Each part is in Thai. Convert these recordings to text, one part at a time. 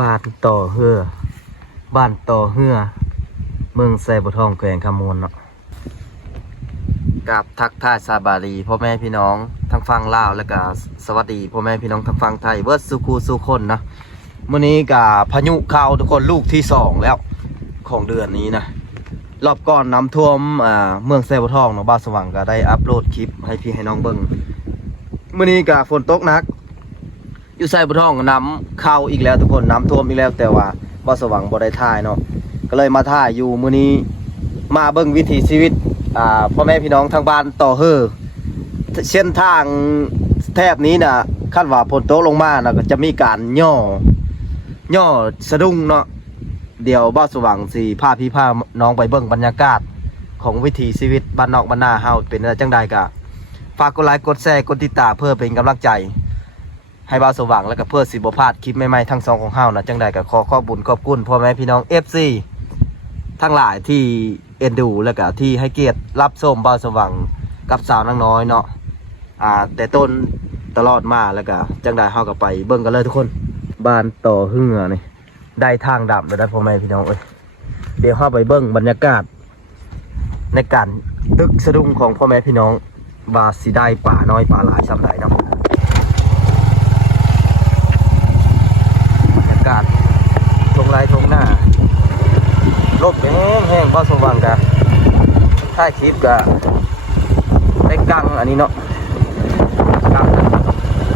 บ้านต่อเฮือบ้านต่อเฮือเมืองไซบุทองแขวงคำมูลเนาะกับทักทายสบายดีพ่อแม่พี่น้องทั้งฟังลาวและก็สวัสดีพ่อแม่พี่น้องทั้งฟังไทยเวิร์ดสุคูสุคนนะมื้อนี้กับพายุเข้าทุกคนลูกที่2แล้วของเดือนนี้นะรอบก่อนน้ำท่วมเมืองไซบุทองเนาะบ้านสว่างก็ได้อัปโหลดคลิปให้พี่ให้น้องเบิ่งมื้อนี้กับฝนตกหนักอยู่ไซบุทองน้ำเข้าอีกแล้วทุกคนน้ำท่วมอีกแล้วแต่ว่าบ้านสว่างบ่ได้ถ่ายเนาะก็เลยมาถ่ายอยู่มื้อนี้มาเบิ่งวิถีชีวิตพ่อแม่พี่น้องทางบ้านต่อเฮือเส้นทางแถบนี้นะคาดว่าฝนตกลงมานะก็จะมีการย่อสะดุ้งเนาะเดี๋ยวบ้านสว่างสิพาพี่พาน้องไปเบิ่งบรรยากาศของวิถีชีวิตบ้านนอกบ้านนาเฮาเป็นอะไรจังใดก็ฝากกดไลค์กดแชร์กดติดตามเพื่อเป็นกำลังใจให้บ้านสว่างแล้วก็เพื่อสิบ่พลาดคลิปใหม่ๆทั้งสองของเฮานะจังใดก็ขอบบุญขอบคุณพ่อแม่พี่น้อง FC ทั้งหลายที่เอ็นดูแล้วก็ที่ให้เกียรติรับชมบ้านสว่างกับสาวนางน้อยเนาะแต่ต้นตลอดมาแล้วก็จังได้เฮาก็ไปเบิ่งกันเลยทุกคนบ้านต่อเฮือนี่ได้ทางดำแล้วได้พ่อแม่พี่น้องเอ้ยเดี๋ยวเฮาไปเบิ่งบรรยากาศในการตึกสะดุ้งของพ่อแม่พี่น้องบาสิได้ป่าน้อยป่าหลายซำใดเนาะบรรยากาศตรงไรตรงหน้ารถแห้งๆบ้านสว่างกันถ่ายคลิปกับได้กังอันนี้เนาะกัง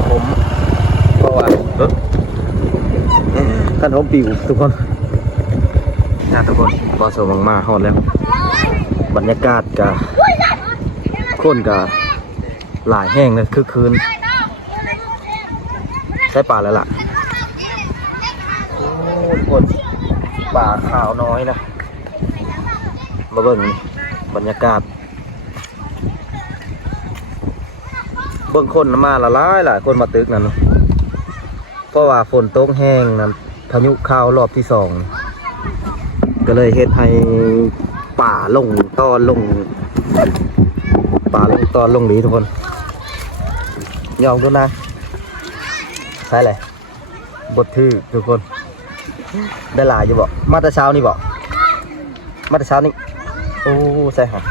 ผมเพราะว่าขนมปิวทุกคนทุกคนบ้านสว่างมาฮอดแล้วบรรยากาศกับคนกับหลายแห้งเลยคือคืนใช้ป่าแล้วล่ะทุกคนป่าขาวน้อยนะมาเบิ่งบรรยากาศเบิ่งคนมาละหลายคนมาตึกนั่นเพราะว่าฝนตกแห้งนั่นพายุเข้ารอบที่2ก็เลยเฮ็ดให้ป่าลงตอนลงป่าลงตอนลงดีทุกคนยอมดูนะใช่เลยบททื่อทุกคนได้หลายอยู่บ่มาแต่เช้านี่บ่มาแต่เช้านี่โอ้ใช่ครับ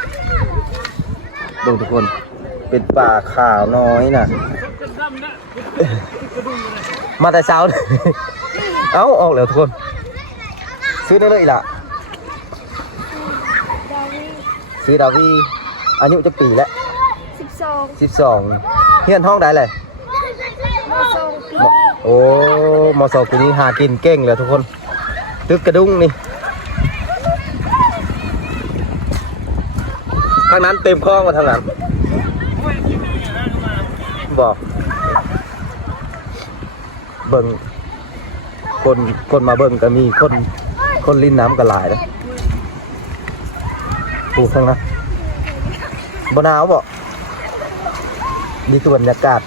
ดูทุกคนเป็นป่าขาวน้อยนะมาแต่เช้า เอ้าออกแล้วทุกคนซื้อได้เลยล่ะซื้อดาวีอายุจะปีแล้ว12เฮียนห้องได้เลยโอ้ม.2 ปีนี้หากินเก่งเลยทุกคนตึกกระดุ้งนี่ทางนั้นเต็มคลองมาทางนั้นบอกเบิ่งคนมาเบิ่งก็มีคนลิ้นน้ำก็หลายนะปูข้างนะบนหนาวบอกนี่คือบรรยากาศ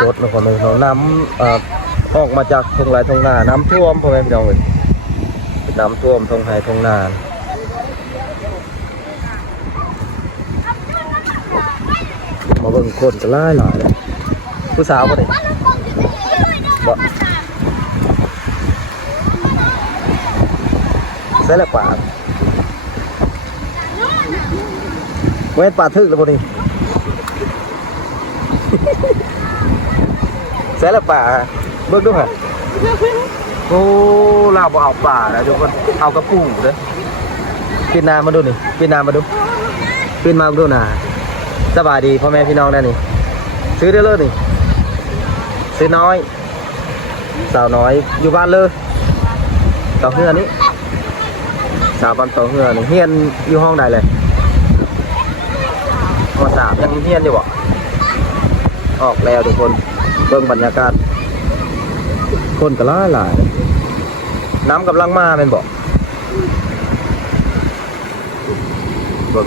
สดๆนะคนเลยน้ำออกมาจากทงไรทงนาน้ำท่วมพ่อแม่พี่น้องเลยน้ำท่วมทงไห้ทงนามาเบิ่งคนก็หลายเลยผู้สาวก็ได้บ่ใส่ละป่าเวทป่าทึกแล้วบ่นี่ใส่ละป่าเบิ่งดูฮะโอ้เราบ่เอาป่านะทุกคนเอากระปุกเด้อปีนนามาดูนี่ปีนนามาดูปีนมาดูน่ะสบายดีพ่อแม่พี่น้องได้นี่ซื้อได้เลยนี่ซื้อน้อยสาวน้อยอยู่บ้านเลยต่อเฮือนี้สาวบ้านต่อเฮือนี่เฮียนอยู่ห้องใดเลยม.3ยังเฮียนอยู่บ่ออกแล้วทุกคนเบิ่งบรรยากาศคนก็หลายน้ำกำลังมาเป็นบ่เบิ่ง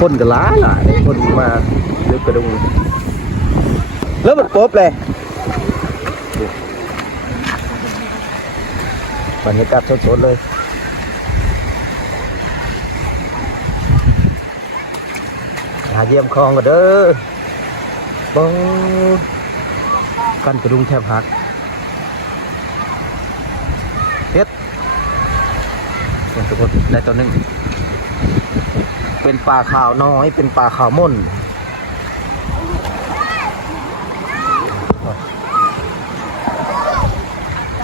คนก็หลายคนมาเลือกกระดุงแล้วมันป๊บเลยบรรยากาศสดๆเลย โ หาเยี่ยมคลองกันเด้อบ้งกันกระดุงแทบหักเฮ็ดเป็นตัวได้ตัวหนึ่งเป็นปลาขาวน้อยเป็นปลาขาวม่น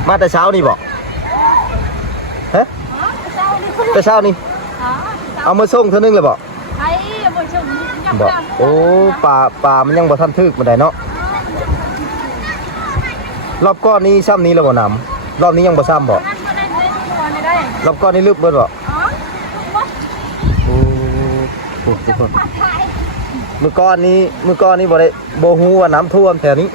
มาแต่เช้านี่บอกฮะแต่เช้านี่เอามาส่งเท่านึงเลยบอกบอกโอ้ปลามันยังบ่ทันทึกมาได้เนาะรอบก้อนนี้ซ้ำนี้แล้วบ่น้ำรอบนี้ยังบ่ซ้ำบ่รอบก้อนนี้ลึกเบิดบ่โอ้โหทุกคนมือก้อนนี้บ่ได้บ่ฮู้ว่าน้ำท่วมแถวนี้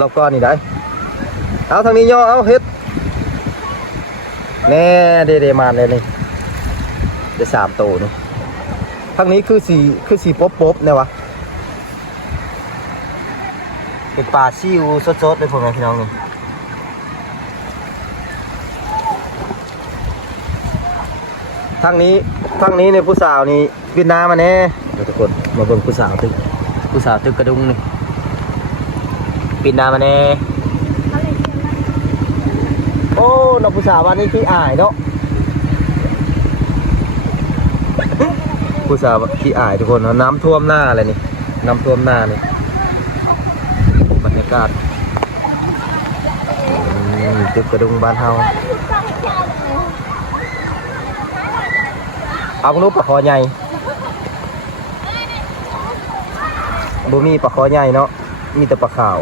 รอบก้อนนี้ได้เอาทางนี้ย่อเอาเฮ็ดแน่เดๆมาเลยนี่ได้3ตัวนี่ทางนี้คือสีป๊บๆเนี่ยวะเป็นปลาซิวสดๆเลยพ่อแม่พี่น้องนี่ทางนี้ในผู้สาวนี่วินนามาแน่เดี๋ยวทุกคนมาเบิ่งผู้สาวตึกกระดุงนี่วินนามาแน่โอ้น้องผู้สาววันนี้ขี้อายเนาะผู้สาวขี้อายทุกคนน้ำท่วมหน้าอะไรนี่น้ำท่วมหน้านี่บรรยากาศตึกกระดุงบ้านเฮาเอาลูกปลาคอใหญ่บ่มีปลาคอใหญ่เนาะมีแต่ปลาขาว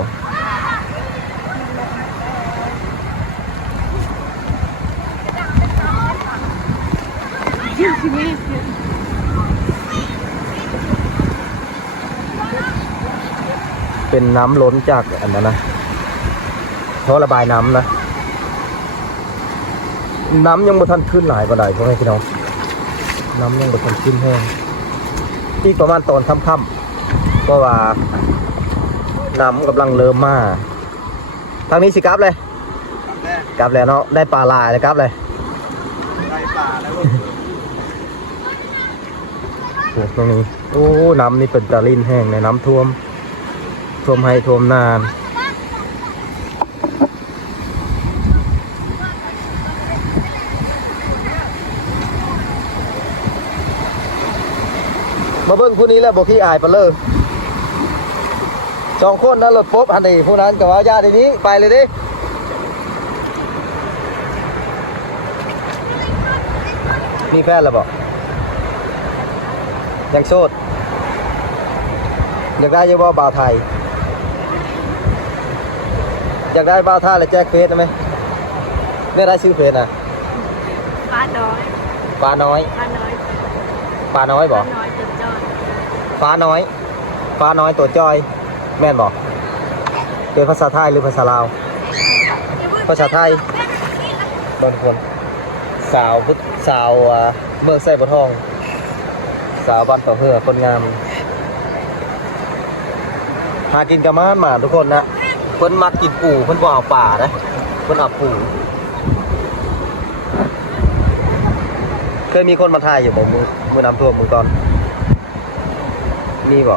เป็นน้ำล้นจากอันนั้นนะท่อระบายน้ำนะน้ำยังบ่ทันขึ้นหลายบ่ได้พ่อแม่พี่น้องน้ำยังบ่ทันขึ้นแห้งอีกประมาณตอนค่ำๆเพราะว่าน้ำกำลังเริ่มมาทางนี้สิกลับเลยกลับแล้วเนาะได้ปลาลายเลยกลับเลยได้ปลาแล้วตรงนี้โอ้น้ำนี่เป็นตะลิ่นแห้งในน้ำท่วมให้ท่วมนานมาเบิ่งผู้นี้แล้วบอกขี้อายไปเลย2 คนนะรถปุ๊บอันนี้ผู้นั้นกับว่าญาตินี้ไปเลยดิมีแฟนแล้วบอกยังโสดอยากได้ยังบ่บ่าวไทยอยากได้บ่าวท่าเลยแจกเฟซได้ไหมเนี่ยได้ซื้อเฟซนะปลาน้อยปลาน้อยบอกฟ้าน้อยตัวจอยแม่นบอกเป็นภาษาไทยหรือภาษาลาวภาษาไทยบางคนสาวเมืองไส้บัวทองสาวบ้านต่อเฮือคนงามหากินกับม้าหมาทุกคนนะเพิ่นมักกินปูเพิ่นบ่เอาป่านะเพิ่นเอาปูเคยมีคนมาถ่ายอยู่บ่มือน้ำท่วมมือตอนมีบ่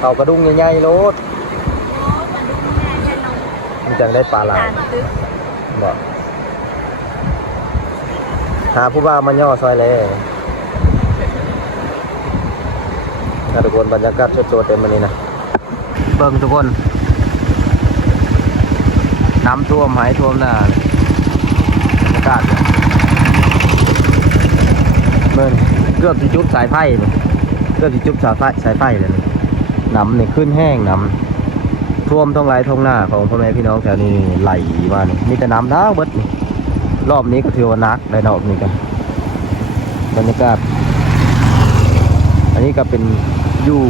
เอากระดุงใหญ่ๆโลดมันจังได้ปลาหลายบ่หาผู้บ่าวมาย่อซอยเลยทุกคนบรรยากาศสดๆเต็มมันนี่นะเบิ่งทุกคนน้ำท่วมหายท่วมหน้าบรรยากาศเบิ่งเกือบสิจุบสายไฟนี่เกือบสิจุบสายไฟเลยน้ำนี่ขึ้นแห้งน้ำท่วมท้องไร่ท้องหน้าของพ่อแม่พี่น้องแถวนี้ไหลมานี่มีแต่น้ำดาวเบิดนี่รอบนี้ก็ถือว่านักได้เนาะนี่กันบรรยากาศอันนี้ก็เป็นอยู่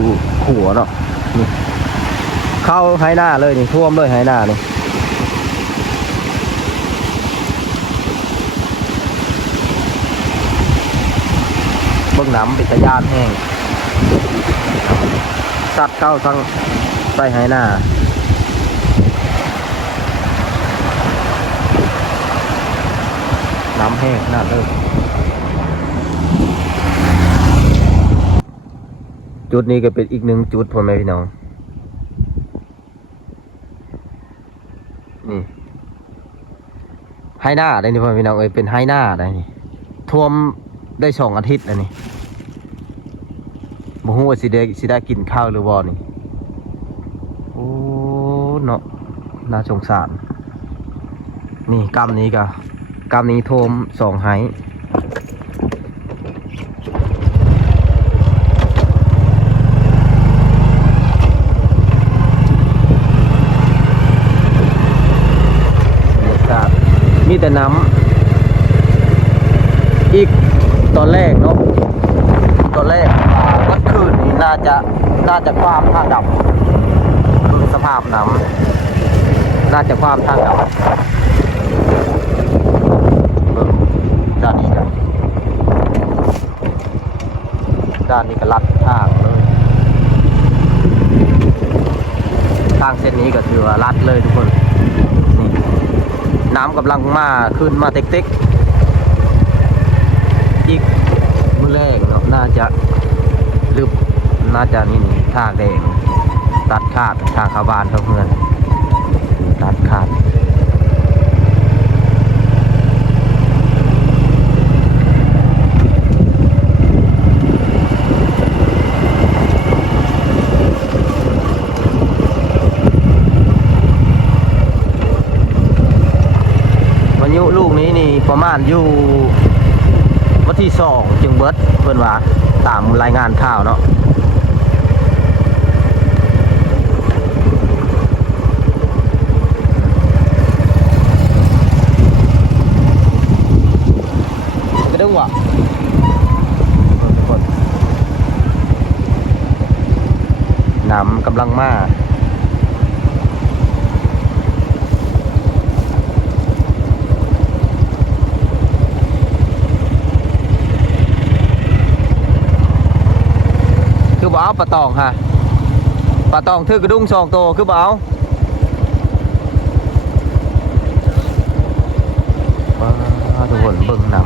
ขัวเนาะนี่เข้าไฮหน้าเลยนี่ท่วมเลยไฮหน้านี่เบื้องน้ำเป็นตะยานแห้งสัดเข้าทั้งใต้ไฮหน้าน้ำแห้งน่าเลิศ จุดนี้ก็เป็นอีกหนึ่งจุดพ่อแม่พี่น้องนี่ไฮนาได้นี่พ่อแม่พี่น้องเป็นไฮนาได้นี่ท่วมได้2 อาทิตย์แล้วนี่บ่ฮู้ว่าสิได้กินข้าวหรือบ่นี่โอ้เนาะน่าสงสารนี่กำนี้ท่วม2 ไฮมีแต่น้ำอีกตอนแรกเนาะวันคืนนี้น่าจะความทางดับดูสภาพน้ำน่าจะความทางดับด้านนี้ก็ลัดทางเลยทางเส้นนี้ก็ถือว่าลัดเลยทุกคนนี่น้ำกำลังมาขึ้นมาเต็กๆอีกมื้อแรกเนาะน่าจะลึกน่าจะนี่ทางแดงตัดขาดทางเข้าบ้านเขาเพื่อนตัดขาดพายุลูกนี้นี่ประมาณอยู่วันที่2จึงเบิดเพิ่นว่าตามรายงานข่าวเนาะกระดึงว่ะน้ำกำลังมาคือบ่เอาปลาตองฮะปลาตองถือกระดุง2 ตัวคือบ่เอาทุกคนเบิ่งน้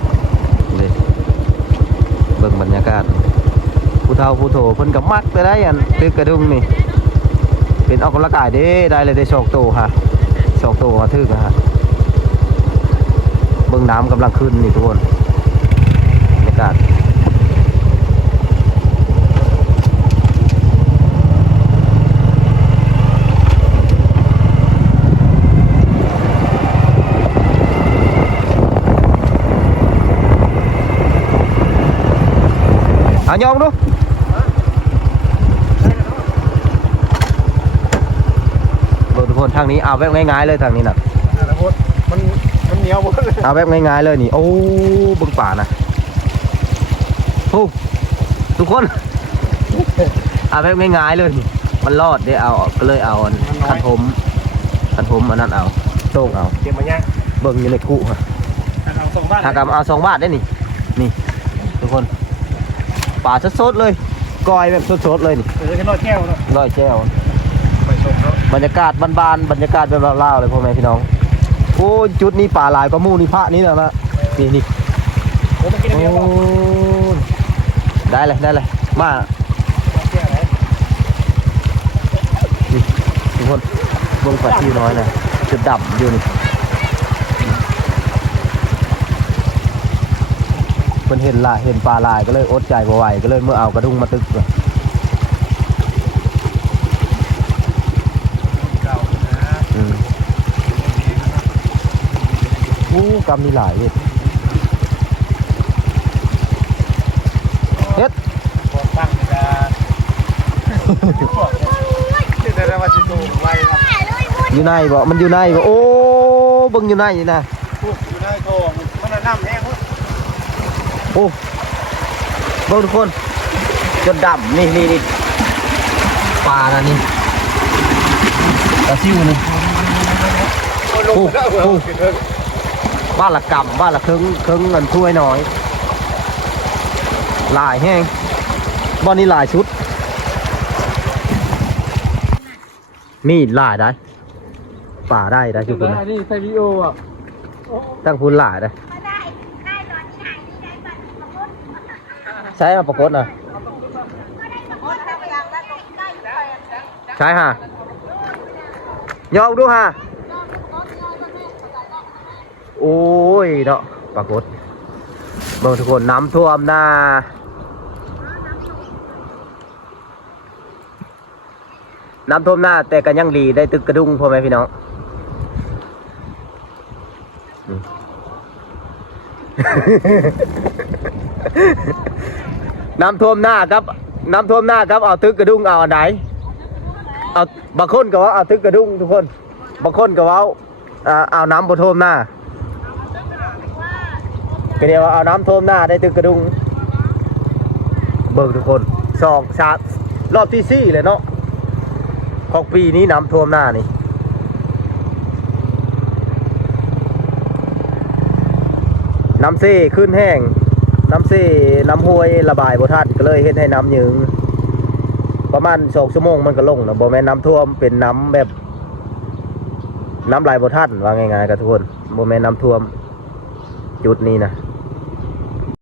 ำเลยเบิ่งบรรยากาศผู้เฒ่าผู้โถเพิ่นก็มักไปได้อันถือกระดุงนี่เป็นออกกำลังกายได้เลยได้2 ตัวฮะ2 ตัวถือฮะเบิ่งน้ำกำลังขึ้นนี่ทุกคนบรรยากาศยองดูทุกคนทางนี้เอาแบบง่ายๆเลยทางนี้น่ะมันเหนียวหมดเลยเอาแบบง่ายๆเลยนี่โอ้บึงป่านะโอ้ทุกคนเอาแบบง่ายๆเลยมันรอดได้เอาก็เลยเอาคันผมอันนั้นเอาโต้งเอาเก็บมาเนี่ยเบิ่งอยู่ในกุฮะถ้ากำเอา2 บาทได้นี่ทุกคนป่าสดๆเลยกอยแบบสดๆเลยนี่แค่ร้อยแก้วเนาะร้อยแก้วไปชมเนาะบรรยากาศบานๆบรรยากาศแบบเล่าๆเลยพ่อแม่พี่น้องโอ้จุดนี้ป่าหลายก็มู่นี่พระนี่แหละนะนี่โอ้ได้เลยมาทุกคนบนฝาที่น้อยนะจุดดำอยู่นี่เพิ่นเห็นปลาลายก็เลยอดใจบ่ไหวก็เลยเมื่อเอากระดุงมาตึกเลยกำมีหลายเฮ็ดตั้งจะได้ว่าจะดูไว้อยู่ในบ่มันอยู่ในบ่โอ้เบิ่งอยู่ในนี่นะอยู่ในโถมันน้ำแห้งโอ้เบิ่งทุกคนจนดำนี่ปลานะนี่ปลาซิวนี่โอ้บ้านละกำบ้านละครึ่งเงินถ้วยน้อยลายแห้งบ้านนี้ลายชุดมีลายได้ป่าได้ทุกคนนะนี่ไซบิโออ่ะตั้งพูนลายได้ใช้มาปรากฏนะ ใช่ฮะยอกดูฮะโอ้ยเนาะปรากฏเบิ่งทุกคนน้ำท่วมหน้าน้ำท่วมหน้าแต่ก็ยังดีได้ตึกกระดุงพ่อแม่พี่น้องน้ำท่วมหน้าครับน้ำท่วมหน้าครับเอาตึกกระดุงเอาอันไหนเอาบางคนก็ว่าเอาตึกกระดุงทุกคนบางคนก็ว่าเอาน้ำบ่ท่วมหน้าก็เดียวว่าเอาน้ำท่วมหน้าได้ตึกกระดุงเบิ่งทุกคน2 3รอบที่4เลยเนาะของปีนี้น้ำท่วมหน้านี่น้ำเซ่ขึ้นแห้งน้ำเซ่น้ำห้วยระบายบ่ทันก็เลยเฮ็ดให้น้ำยืงประมาณ2 ชั่วโมงมันก็ลงนะบ่แม่นน้ำท่วมเป็นน้ำแบบน้ำไหลบ่ทันว่าง่ายๆกับทุกคนบ่แม่นน้ำท่วมจุดนี้นะ